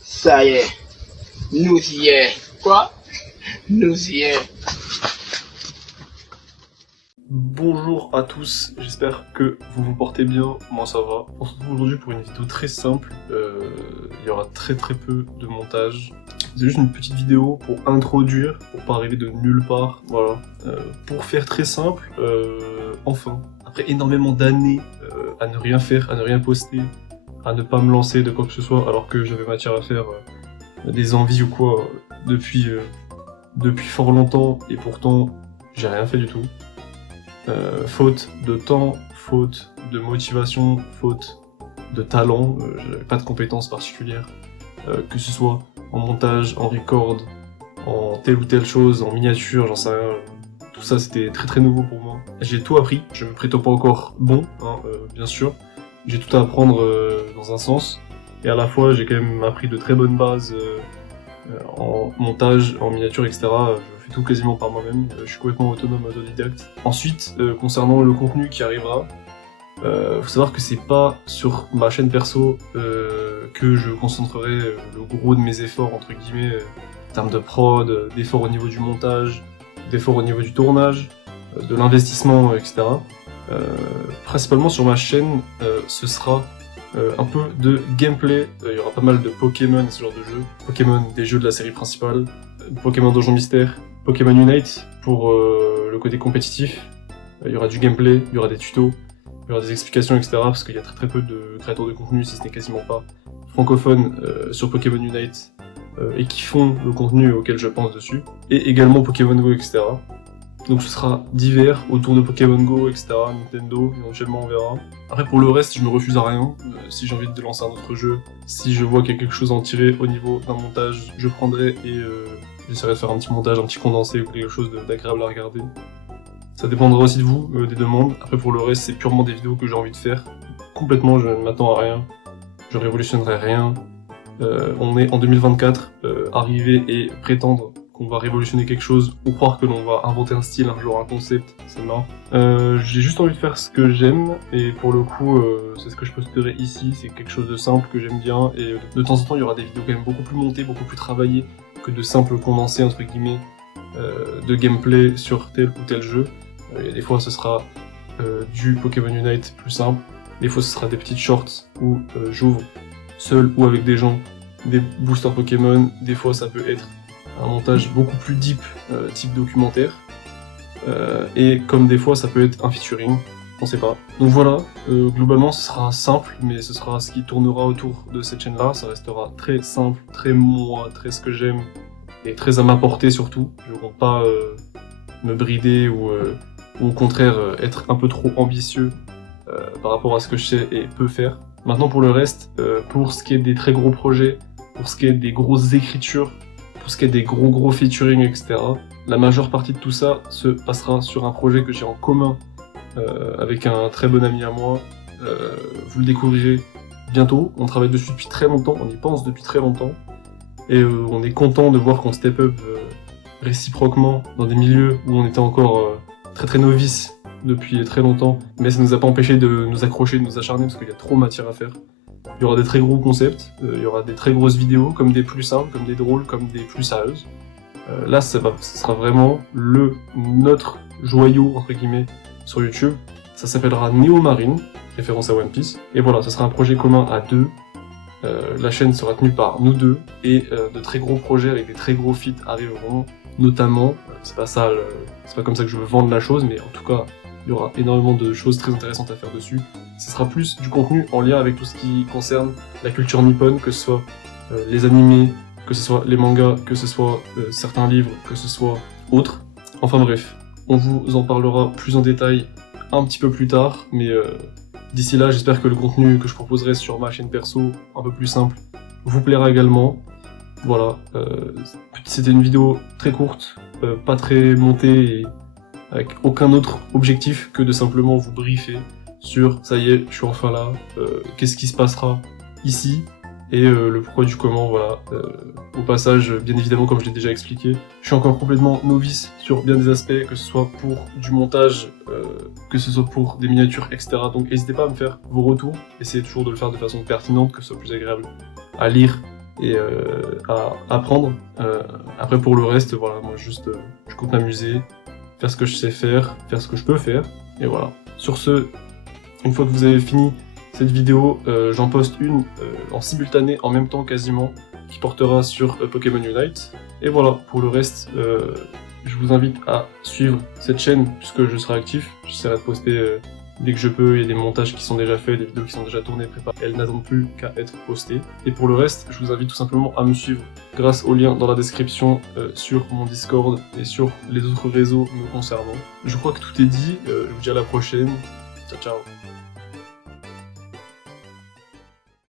Ça y est, nous y est. Quoi? Nous y est. Bonjour à tous, j'espère que vous vous portez bien, moi ça va. On se retrouve aujourd'hui pour une vidéo très simple, il y aura très peu de montage. C'est juste une petite vidéo pour introduire, pour pas arriver de nulle part, voilà. Pour faire très simple, enfin, après énormément d'années à ne rien faire, à ne rien poster, à ne pas me lancer de quoi que ce soit alors que j'avais matière à faire des envies ou quoi depuis fort longtemps et pourtant j'ai rien fait du tout. Faute de temps, faute de motivation, faute de talent, j'avais pas de compétences particulières, que ce soit en montage, en record, en telle ou telle chose, en miniature, j'en sais rien. Tout ça c'était très nouveau pour moi. J'ai tout appris, je me prétends pas encore bon, hein, bien sûr. J'ai tout à apprendre dans un sens, et à la fois j'ai quand même appris de très bonnes bases en montage, en miniature, etc. Je fais tout quasiment par moi-même, je suis complètement autonome, autodidacte. Ensuite, concernant le contenu qui arrivera, faut savoir que c'est pas sur ma chaîne perso que je concentrerai le gros de mes efforts, entre guillemets, en termes de prod, d'efforts au niveau du montage, d'efforts au niveau du tournage, de l'investissement, etc. Principalement sur ma chaîne, ce sera un peu de gameplay, il y aura pas mal de Pokémon et ce genre de jeux. Pokémon, des jeux de la série principale, Pokémon Donjon Mystère, Pokémon Unite pour le côté compétitif. Il y aura du gameplay, il y aura des tutos, il y aura des explications, etc. Parce qu'il y a très peu de créateurs de contenu, si ce n'est quasiment pas, francophones sur Pokémon Unite et qui font le contenu auquel je pense dessus. Et également Pokémon Go, etc. Donc ce sera divers autour de Pokémon Go, etc. Nintendo, éventuellement on verra. Après pour le reste, je me refuse à rien. Si j'ai envie de lancer un autre jeu, si je vois qu'il y a quelque chose à en tirer au niveau d'un montage, je prendrai et j'essaierai de faire un petit montage, un petit condensé ou quelque chose d'agréable à regarder. Ça dépendra aussi de vous, des demandes. Après pour le reste, c'est purement des vidéos que j'ai envie de faire. Complètement, je ne m'attends à rien. Je révolutionnerai rien. On est en 2024, arriver et prétendre qu'on va révolutionner quelque chose ou croire que l'on va inventer un style, un genre, un concept, c'est mort. J'ai juste envie de faire ce que j'aime et pour le coup c'est ce que je posterai ici, c'est quelque chose de simple que j'aime bien et de temps en temps il y aura des vidéos quand même beaucoup plus montées, beaucoup plus travaillées que de simples condensés entre guillemets de gameplay sur tel ou tel jeu. Et des fois ce sera du Pokémon Unite plus simple, des fois ce sera des petites shorts où j'ouvre seul ou avec des gens des boosters Pokémon, des fois ça peut être un montage beaucoup plus deep, type documentaire, et comme des fois ça peut être un featuring, on sait pas. Donc voilà, globalement ce sera simple, mais ce sera ce qui tournera autour de cette chaîne-là, ça restera très simple, très moi, très ce que j'aime, et très à ma portée surtout. Je compte pas me brider ou au contraire être un peu trop ambitieux par rapport à ce que je sais et peux faire. Maintenant pour le reste, pour ce qui est des très gros projets, pour ce qui est des grosses écritures, pour ce qui est des gros featuring, etc. La majeure partie de tout ça se passera sur un projet que j'ai en commun avec un très bon ami à moi. Vous le découvrirez bientôt. On travaille dessus depuis très longtemps, on y pense depuis très longtemps. Et on est content de voir qu'on step up réciproquement dans des milieux où on était encore très novices depuis très longtemps. Mais ça nous a pas empêché de nous accrocher, de nous acharner parce qu'il y a trop matière à faire. Il y aura des très gros concepts, il y aura des très grosses vidéos, comme des plus simples, comme des drôles, comme des plus sérieuses. Là, ça sera vraiment notre joyau, entre guillemets, sur YouTube. Ça s'appellera Neomarine, référence à One Piece. Et voilà, ça sera un projet commun à deux. La chaîne sera tenue par nous deux, et de très gros projets avec des très gros feats arriveront, notamment, c'est pas comme ça que je veux vendre la chose, mais en tout cas, il y aura énormément de choses très intéressantes à faire dessus. Ce sera plus du contenu en lien avec tout ce qui concerne la culture nippone, que ce soit les animés, que ce soit les mangas, que ce soit certains livres, que ce soit autres. Enfin bref, on vous en parlera plus en détail un petit peu plus tard, mais d'ici là, j'espère que le contenu que je proposerai sur ma chaîne perso, un peu plus simple, vous plaira également. Voilà, c'était une vidéo très courte, pas très montée et avec aucun autre objectif que de simplement vous briefer sur ça y est, je suis enfin là, qu'est-ce qui se passera ici, et le pourquoi du comment, voilà. Au passage, bien évidemment, comme je l'ai déjà expliqué, je suis encore complètement novice sur bien des aspects, que ce soit pour du montage, que ce soit pour des miniatures, etc. Donc n'hésitez pas à me faire vos retours, essayez toujours de le faire de façon pertinente, que ce soit plus agréable à lire et à apprendre. Après pour le reste, voilà, moi juste je compte m'amuser, faire ce que je sais faire ce que je peux faire, et voilà. Sur ce, une fois que vous avez fini cette vidéo, j'en poste une en simultané, en même temps quasiment, qui portera sur Pokémon Unite. Et voilà, pour le reste, je vous invite à suivre cette chaîne puisque je serai actif. J'essaierai de poster dès que je peux. Il y a des montages qui sont déjà faits, des vidéos qui sont déjà tournées, préparées. Elles n'attendent plus qu'à être postées. Et pour le reste, je vous invite tout simplement à me suivre grâce au lien dans la description sur mon Discord et sur les autres réseaux me concernant. Je crois que tout est dit. Je vous dis à la prochaine. Ciao, ciao.